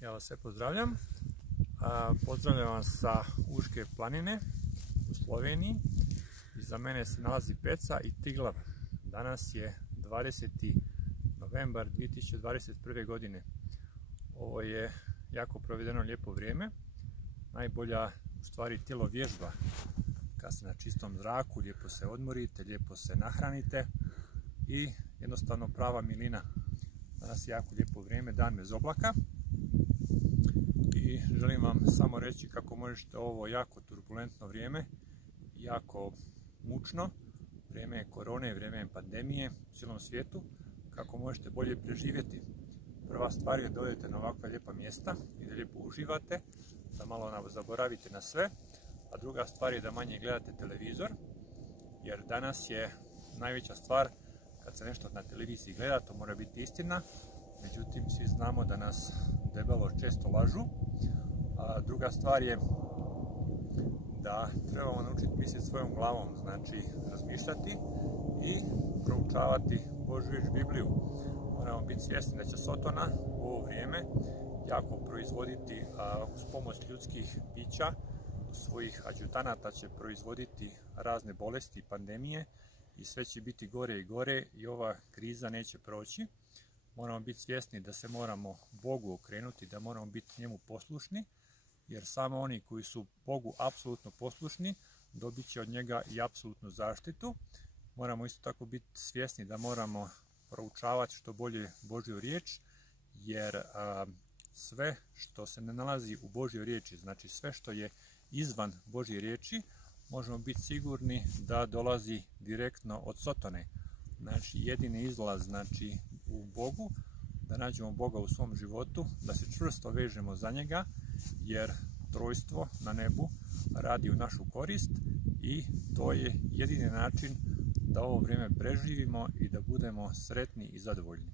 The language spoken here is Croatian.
Ja vas sve pozdravljam. Pozdravljam vas sa Učke planine u Sloveniji. Iza mene se nalazi Peca i Tiglav. Danas je 20. novembar 2021. godine. Ovo je jako provedeno lijepo vrijeme. Najbolja u stvari tijelo vježba. Kad ste na čistom zraku, lijepo se odmorite, lijepo se nahranite i jednostavno prava milina. Danas je jako lijepo vrijeme, dan bez oblaka. I želim vam samo reći kako možete ovo jako turbulentno vrijeme, jako mučno, vrijeme korone, vrijeme pandemije u cijelom svijetu, kako možete bolje preživjeti. Prva stvar je da dođete na ovakva lijepa mjesta i da lijepo uživate, da malo zaboravite na sve, a druga stvar je da manje gledate televizor, jer danas je najveća stvar kad se nešto na televiziji gleda, to mora biti istina, međutim svi znamo da nas debelo često lažu. A druga stvar je da trebamo naučiti misliti svojom glavom, znači razmišljati i proučavati Božju riječ, Bibliju. Moramo biti svjesni da će Sotona u ovo vrijeme jako proizvoditi uz pomoć ljudskih bića, svojih adjutanata će proizvoditi razne bolesti i pandemije i sve će biti gore i gore i ova kriza neće proći. Moramo biti svjesni da se moramo Bogu okrenuti, da moramo biti njemu poslušni, jer samo oni koji su Bogu apsolutno poslušni dobit će od njega i apsolutnu zaštitu. Moramo isto tako biti svjesni da moramo proučavati što bolje Božju riječ, jer sve što se ne nalazi u Božjoj riječi, znači sve što je izvan Božje riječi, možemo biti sigurni da dolazi direktno od Sotone. Znači jedini izlaz u Bogu, da nađemo Boga u svom životu, da se čvrsto vežemo za njega, jer trojstvo na nebu radi u našu korist i to je jedini način da ovo vrijeme preživimo i da budemo sretni i zadovoljni.